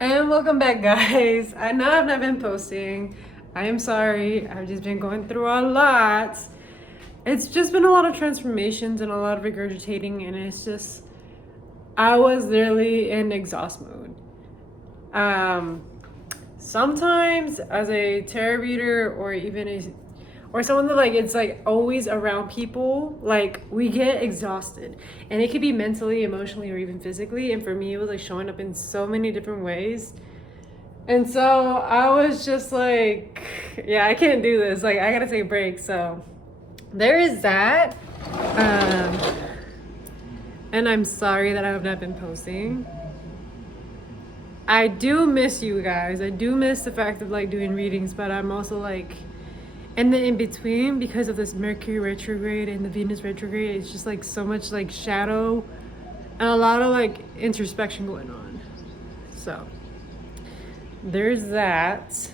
And welcome back, guys. I know I've not been posting. I am sorry. I've just been going through a lot. It's just been a lot of transformations and a lot of regurgitating, and it's just, I was literally in exhaust mode. Um, Sometimes as a tarot reader or someone that like it's like always around people, like we get exhausted, and it could be mentally, emotionally, or even physically. And for me, it was like showing up in so many different ways. And so I was just like, yeah, I can't do this. Like, I gotta take a break. So there is that. Um, and I'm sorry that I have not been posting. I do miss you guys. I do miss the fact of like doing readings, but I'm also like in the in between because of this Mercury retrograde and the Venus retrograde. It's just like so much like shadow and a lot of like introspection going on. So there's that.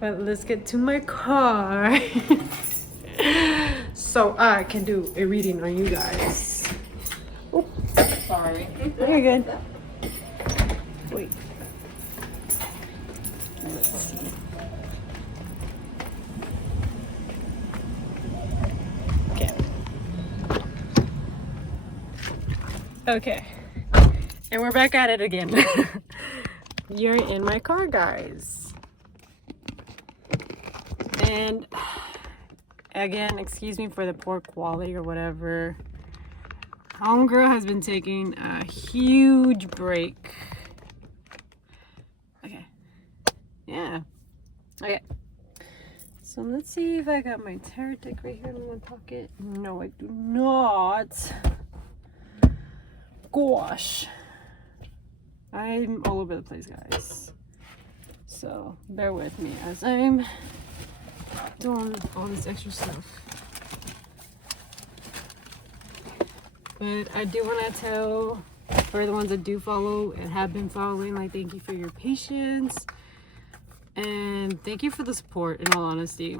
But let's get to my car so I can do a reading on you guys. Oh, sorry. You're good. Wait. Let's see. Okay. Okay. And we're back at it again. You're in my car, guys. And again, excuse me for the poor quality or whatever. Homegirl has been taking a huge break. Okay. Yeah. Okay. So let's see if I got my tarot deck right here in my pocket. No, I do not. Gosh. I'm all over the place, guys. So bear with me as I'm doing all this extra stuff. But I do want to tell, for the ones that do follow and have been following, like, thank you for your patience. And thank you for the support, in all honesty.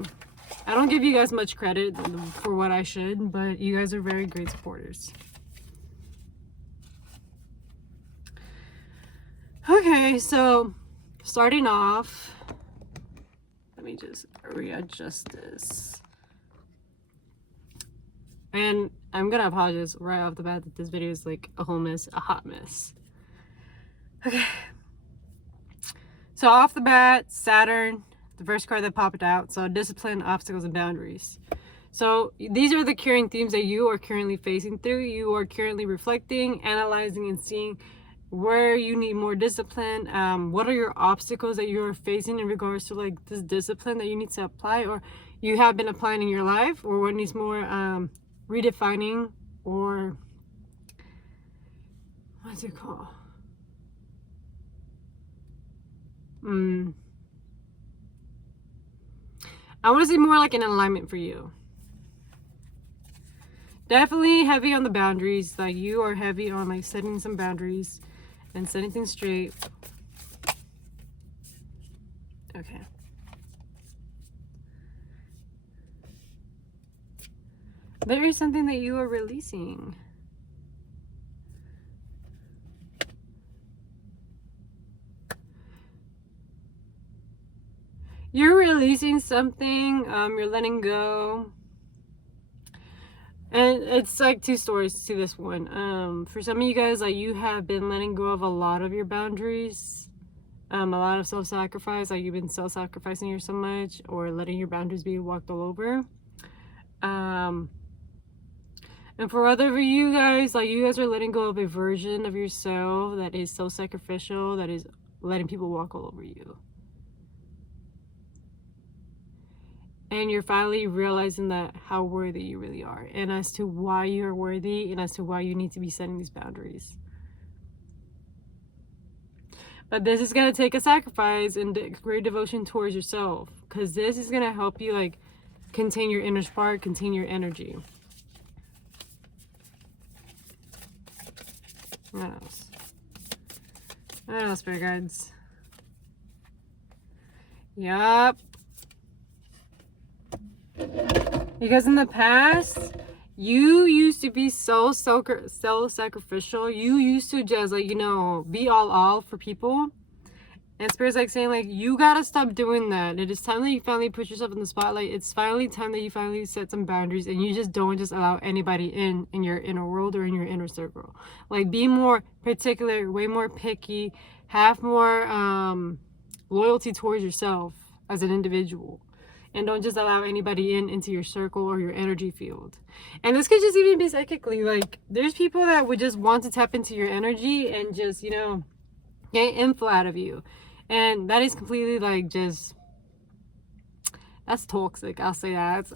I don't give you guys much credit for what I should, but you guys are very great supporters. Okay, so starting off, let me just readjust this. And I'm gonna apologize right off the bat that this video is like a whole mess, a hot mess. Okay. So off the bat, Saturn, the first card that popped out. So discipline, obstacles, and boundaries. So these are the current themes that you are currently facing through. You are currently reflecting, analyzing, and seeing where you need more discipline. What are your obstacles that you're facing in regards to like this discipline that you need to apply or you have been applying in your life, or what needs more redefining, or what's it called? I want to see more like an alignment for you. Definitely heavy on the boundaries. Like you are heavy on like setting some boundaries and setting things straight. Okay. There is something that you are releasing. You're releasing something. You're letting go. And it's like two stories to this one. For some of you guys, like you have been letting go of a lot of your boundaries. A lot of self-sacrifice, like you've been self-sacrificing yourself so much, or letting your boundaries be walked all over. And for other of you guys, like you guys are letting go of a version of yourself that is so sacrificial, that is letting people walk all over you. And you're finally realizing that how worthy you really are, and as to why you're worthy, and as to why you need to be setting these boundaries. But this is going to take a sacrifice and great devotion towards yourself, because this is going to help you like contain your inner spark, contain your energy. What else? What else, spirit guides? Yup. Because in the past, You used to be so self-sacrificial. You used to just like, you know, be all for people. And Spirit's like saying, like, you gotta stop doing that. It is time that you finally put yourself in the spotlight. It's finally time that you finally set some boundaries and you just don't just allow anybody in your inner world or in your inner circle. Like, be more particular, way more picky, have more loyalty towards yourself as an individual. And don't just allow anybody into your circle or your energy field. And this could just even be psychically. Like, there's people that would just want to tap into your energy and just, you know, get info out of you. And that is completely like just, that's toxic. I'll say that.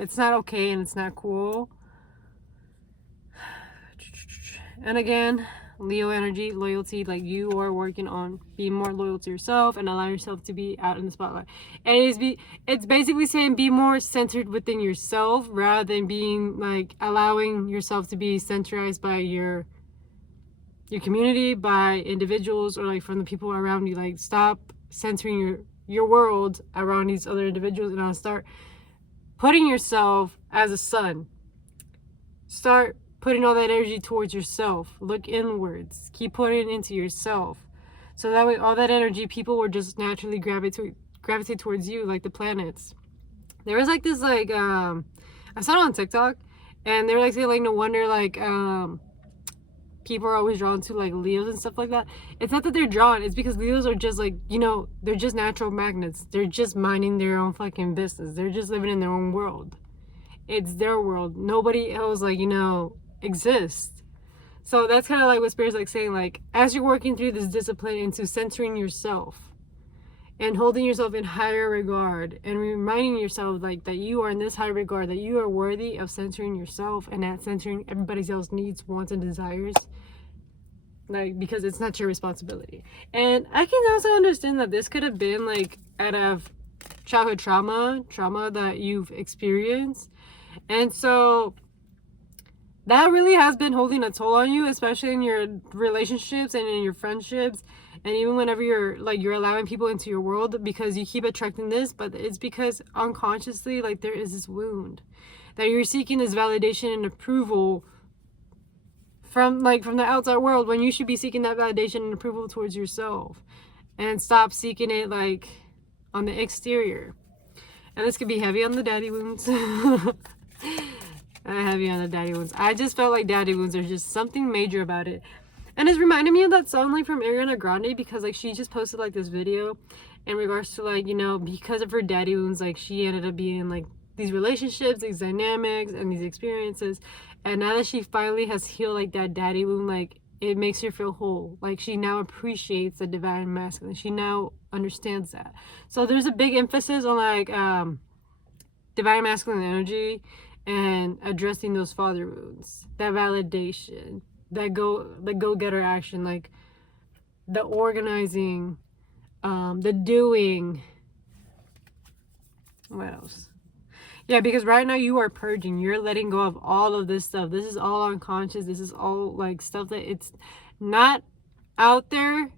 It's not okay and it's not cool. And again, Leo energy, loyalty, like you are working on being more loyal to yourself and allowing yourself to be out in the spotlight. And it's basically saying be more centered within yourself rather than being like allowing yourself to be centralized by your community, by individuals, or like from the people around you. Like, stop centering your world around these other individuals and I'll start putting yourself as a sun. Start putting all that energy towards yourself. Look inwards. Keep putting it into yourself. So that way all that energy, people will just naturally gravitate towards you, like the planets. There was like this like I saw it on TikTok and they were like saying like no wonder like people are always drawn to like Leos and stuff like that. It's not that they're drawn, it's because Leos are just like, you know, they're just natural magnets. They're just minding their own fucking business. They're just living in their own world. It's their world. Nobody else, like, you know, exists. So that's kind of like what Spirit's like saying, like, as you're working through this discipline into centering yourself and holding yourself in higher regard and reminding yourself like that you are in this high regard, that you are worthy of centering yourself and not centering everybody else's needs, wants, and desires, like, because it's not your responsibility. And I can also understand that this could have been like out of childhood trauma that you've experienced, and so that really has been holding a toll on you, especially in your relationships and in your friendships. And even whenever you're allowing people into your world, because you keep attracting this, but it's because unconsciously, like, there is this wound that you're seeking this validation and approval from the outside world, when you should be seeking that validation and approval towards yourself, and stop seeking it like on the exterior. And this could be heavy on the daddy wounds. Heavy on the daddy wounds. I just felt like daddy wounds are just something major about it. And it's reminding me of that song like from Ariana Grande, because like she just posted like this video in regards to like, you know, because of her daddy wounds, like she ended up being in like these relationships, these dynamics, and these experiences. And now that she finally has healed like that daddy wound, like it makes her feel whole. Like she now appreciates the divine masculine. She now understands that. So there's a big emphasis on like divine masculine energy and addressing those father wounds, that validation, that go-getter action, like the organizing, the doing. What else? Yeah, because right now you are purging. You're letting go of all of this stuff. This is all unconscious. This is all like stuff that it's not out there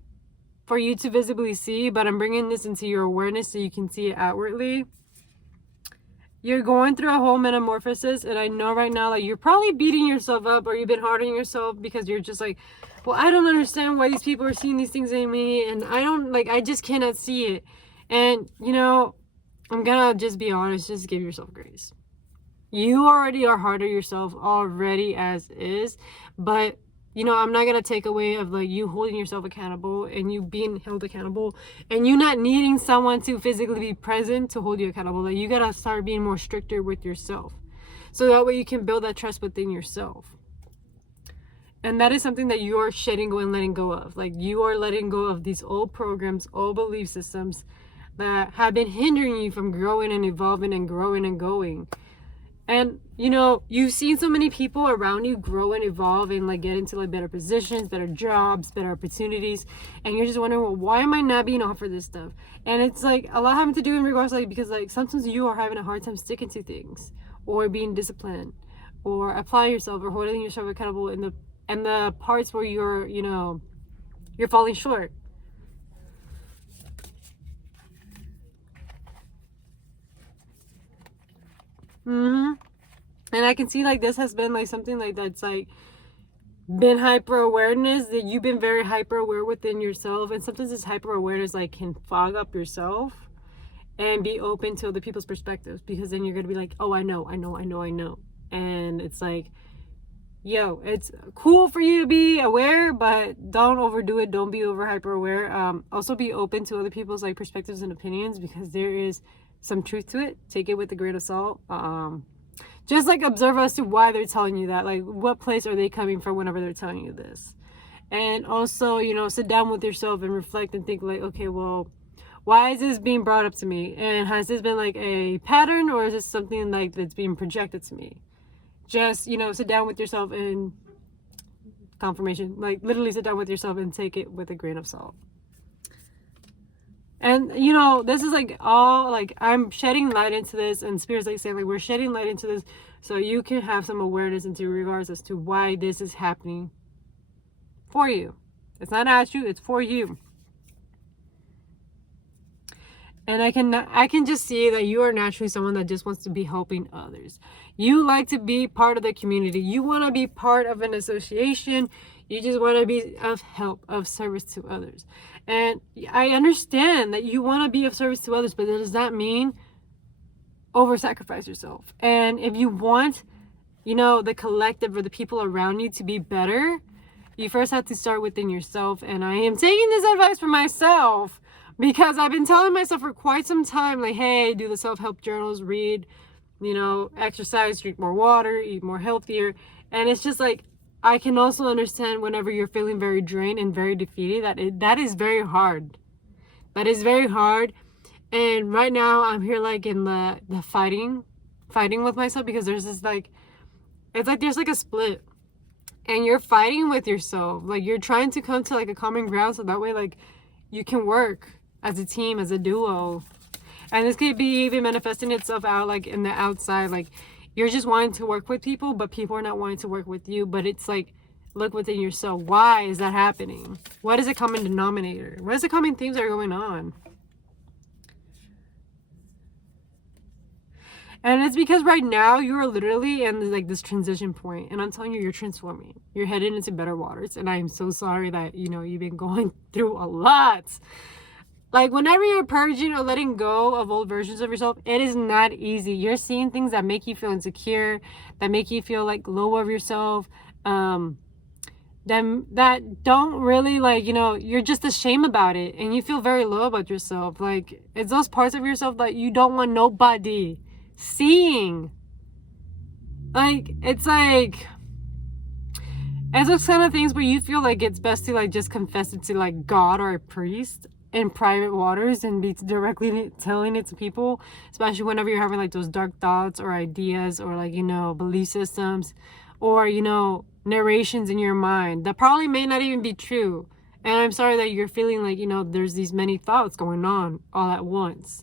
for you to visibly see, but I'm bringing this into your awareness so you can see it outwardly. You're going through a whole metamorphosis, and I know right now, like, you're probably beating yourself up, or you've been hard on yourself because you're just like, well, I don't understand why these people are seeing these things in me, and I just cannot see it. And, you know, I'm gonna just be honest, just give yourself grace. You already are hard on yourself already as is, but you know, I'm not gonna take away of like you holding yourself accountable and you being held accountable and you not needing someone to physically be present to hold you accountable. Like, you gotta start being more stricter with yourself, so that way you can build that trust within yourself. And that is something that you are shedding go and letting go of. Like, you are letting go of these old programs, old belief systems that have been hindering you from growing and evolving and growing and going. And, you know, you've seen so many people around you grow and evolve and like get into like better positions, better jobs, better opportunities. And you're just wondering, well, why am I not being offered this stuff? And it's like a lot having to do in regards to like, because like sometimes you are having a hard time sticking to things, or being disciplined, or applying yourself, or holding yourself accountable in the parts where you're, you know, you're falling short. And I can see like this has been like something like that's like been hyper awareness, that you've been very hyper aware within yourself, and sometimes this hyper awareness like can fog up yourself and be open to other people's perspectives, because then you're gonna be like, oh, I know, and it's like, yo, it's cool for you to be aware, but don't overdo it. Don't be over hyper aware. Also be open to other people's like perspectives and opinions, because there is some truth to it. Take it with a grain of salt. Just like observe as to why they're telling you that, like what place are they coming from whenever they're telling you this. And also, you know, sit down with yourself and reflect and think like, okay, well, why is this being brought up to me, and has this been like a pattern, or is this something like that's being projected to me? Just, you know, sit down with yourself and confirmation, like literally sit down with yourself and take it with a grain of salt. And you know, this is like all like I'm shedding light into this, and Spirit's like saying like we're shedding light into this so you can have some awareness into regards as to why this is happening for you. It's not at you, it's for you. And I can just see that you are naturally someone that just wants to be helping others. You like to be part of the community. You want to be part of an association. You just want to be of help, of service to others. And I understand that you want to be of service to others, but that does not mean over-sacrifice yourself. And if you want, you know, the collective or the people around you to be better, you first have to start within yourself. And I am taking this advice for myself, because I've been telling myself for quite some time, like, hey, do the self-help journals, read, you know, exercise, drink more water, eat more healthier. And it's just like, I can also understand whenever you're feeling very drained and very defeated, that is very hard. That is very hard. And right now I'm here like in the fighting with myself, because there's this like, it's like there's like a split. And you're fighting with yourself. Like you're trying to come to like a common ground, so that way like you can work as a team, as a duo. And this could be even manifesting itself out like in the outside, like you're just wanting to work with people, but people are not wanting to work with you. But it's like, look within yourself. Why is that happening? What is the common denominator? What is the common themes that are going on? And it's because right now you're literally in like this transition point, and I'm telling you, you're transforming. You're heading into better waters, and I am so sorry that, you know, you've been going through a lot. Like whenever you're purging or letting go of old versions of yourself, it is not easy. You're seeing things that make you feel insecure, that make you feel like low of yourself, that don't really like, you know, you're just ashamed about it, and you feel very low about yourself. Like it's those parts of yourself that you don't want nobody seeing. Like it's those kind of things where you feel like it's best to like just confess it to like God or a priest in private waters and be directly telling it to people, especially whenever you're having like those dark thoughts or ideas or like, you know, belief systems or, you know, narrations in your mind that probably may not even be true. And I'm sorry that you're feeling like, you know, there's these many thoughts going on all at once.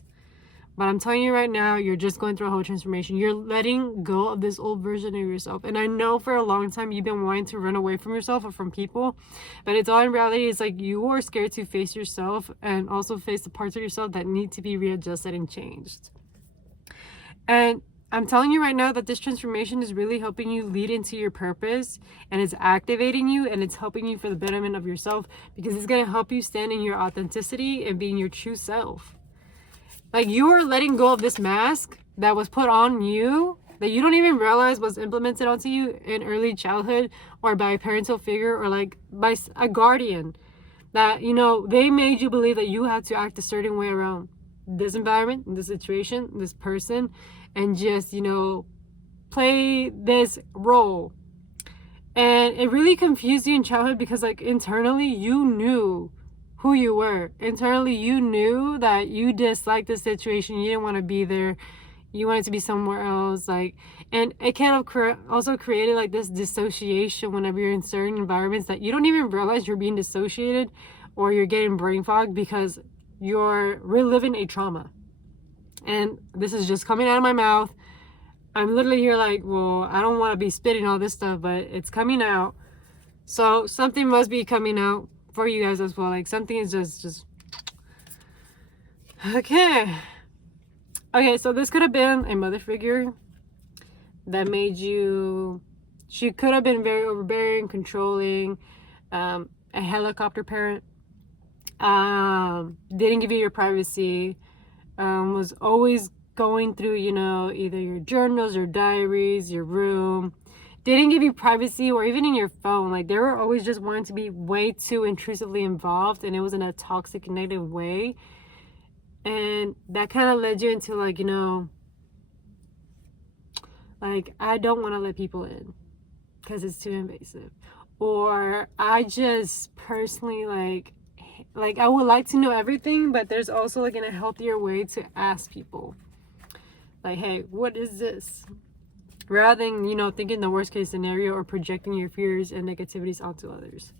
But I'm telling you right now, you're just going through a whole transformation. You're letting go of this old version of yourself. And I know for a long time you've been wanting to run away from yourself or from people. But it's all in reality. It's like you are scared to face yourself and also face the parts of yourself that need to be readjusted and changed. And I'm telling you right now that this transformation is really helping you lead into your purpose, and it's activating you, and it's helping you for the betterment of yourself, because it's going to help you stand in your authenticity and being your true self. Like you are letting go of this mask that was put on you that you don't even realize was implemented onto you in early childhood or by a parental figure or like by a guardian, that, you know, they made you believe that you had to act a certain way around this environment, this situation, this person, and just, you know, play this role. And it really confused you in childhood, because like internally you knew who you were. Internally you knew that you disliked the situation, you didn't want to be there, you wanted to be somewhere else. Like, and it kind of also created like this dissociation whenever you're in certain environments that you don't even realize you're being dissociated or you're getting brain fog because you're reliving a trauma. And this is just coming out of my mouth. I'm literally here like, well, I don't want to be spitting all this stuff, but it's coming out. So something must be coming out for you guys as well. Like something is just okay. So this could have been a mother figure that made you, she could have been very overbearing, controlling, a helicopter parent, didn't give you your privacy, was always going through, you know, either your journals or diaries, your room, didn't give you privacy, or even in your phone. Like, they were always just wanting to be way too intrusively involved, and it was in a toxic, negative way. And that kind of led you into, like, you know, like, I don't want to let people in because it's too invasive. Or I just personally, like I would like to know everything, but there's also, like, in a healthier way to ask people, like, hey, what is this? Rather than, you know, thinking the worst case scenario or projecting your fears and negativities onto others.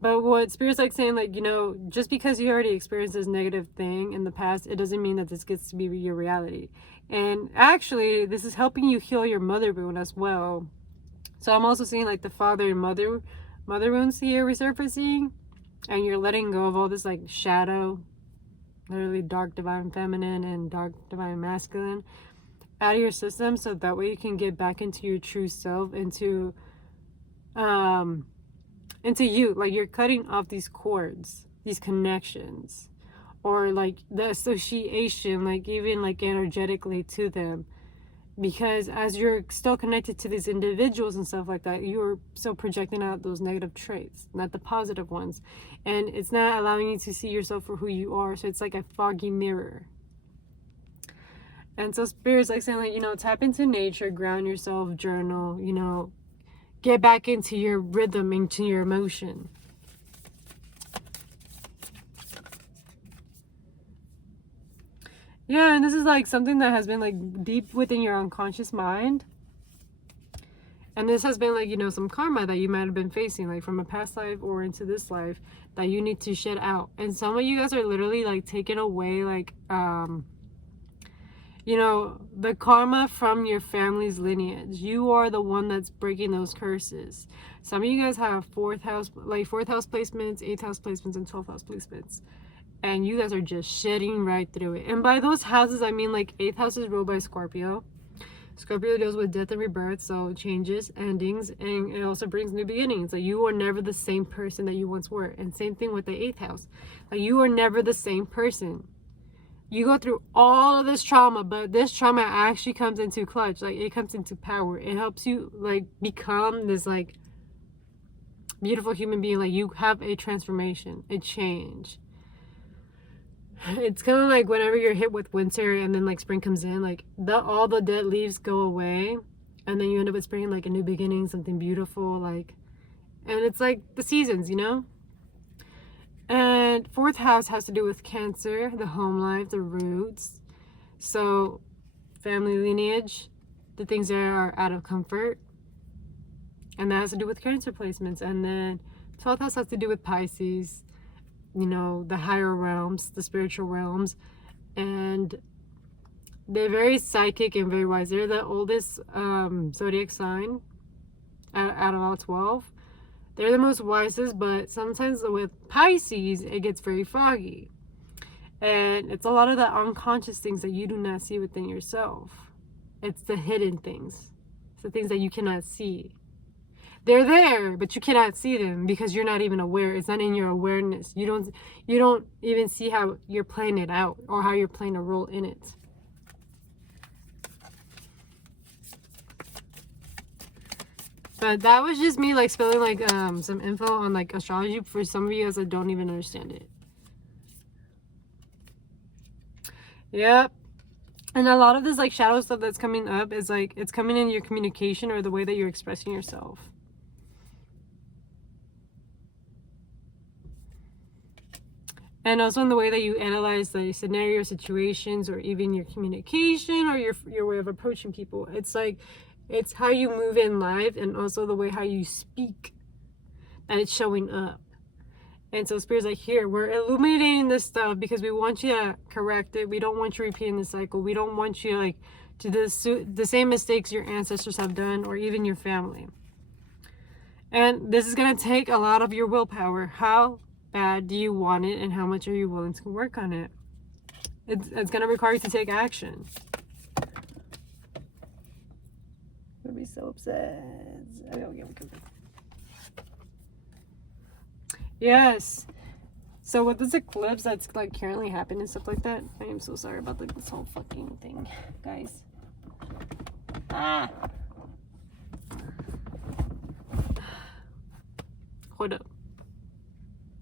But what Spirit's like saying, like, you know, just because you already experienced this negative thing in the past, it doesn't mean that this gets to be your reality. And actually, this is helping you heal your mother wound as well. So I'm also seeing, like, the father and mother wounds here resurfacing, and you're letting go of all this, like, shadow, literally dark divine feminine and dark divine masculine, out of your system, so that way you can get back into your true self, into you. Like, you're cutting off these cords, these connections, or like the association, like even like energetically to them, because as you're still connected to these individuals and stuff like that, you're still projecting out those negative traits, not the positive ones, and it's not allowing you to see yourself for who you are. So it's like a foggy mirror. And so Spirit's like saying, like, you know, tap into nature, ground yourself, journal, you know, get back into your rhythm, into your emotion. Yeah, and this is like something that has been like deep within your unconscious mind. And this has been, like, you know, some karma that you might have been facing, like from a past life or into this life, that you need to shed out. And some of you guys are literally like taking away, like, you know, the karma from your family's lineage. You are the one that's breaking those curses. Some of you guys have fourth house placements, 8th house placements, and 12th house placements. And you guys are just shedding right through it. And by those houses, I mean, like, 8th house is ruled by Scorpio. Scorpio deals with death and rebirth, so changes, endings, and it also brings new beginnings. Like, you are never the same person that you once were. And same thing with the 8th house. Like, you are never the same person. You go through all of this trauma, but this trauma actually comes into clutch. Like, it comes into power. It helps you, like, become this, like, beautiful human being. Like, you have a transformation, a change. It's kind of like whenever you're hit with winter and then, like, spring comes in, like, all the dead leaves go away, and then you end up with spring, like a new beginning, something beautiful, like, and it's like the seasons, you know? And 4th house has to do with Cancer, the home life, the roots. So family lineage, the things that are out of comfort. And that has to do with Cancer placements. And then 12th house has to do with Pisces, you know, the higher realms, the spiritual realms. And they're very psychic and very wise. They're the oldest zodiac sign out of all 12. They're the most wisest, but sometimes with Pisces, it gets very foggy. And it's a lot of the unconscious things that you do not see within yourself. It's the hidden things. It's the things that you cannot see. They're there, but you cannot see them because you're not even aware. It's not in your awareness. You don't even see how you're playing it out or how you're playing a role in it. But that was just me, like, spilling, like, some info on, like, astrology for some of you guys that don't even understand it. Yep. And a lot of this, like, shadow stuff that's coming up is, like, it's coming in your communication or the way that you're expressing yourself. And also in the way that you analyze the scenario, situations, or even your communication or your way of approaching people. It's like, it's how you move in life, and also the way how you speak, and it's showing up. And so Spirit's like, here, we're illuminating this stuff because we want you to correct it. We don't want you repeating the cycle. We don't want you, like, to do the same mistakes your ancestors have done, or even your family. And this is going to take a lot of your willpower. How bad do you want it, and how much are you willing to work on it? It's going to require you to take action. gonna be so upset. Okay. Yes. So with this eclipse that's like currently happening and stuff like that, I am so sorry about like this whole fucking thing, guys. Ah. Hold up.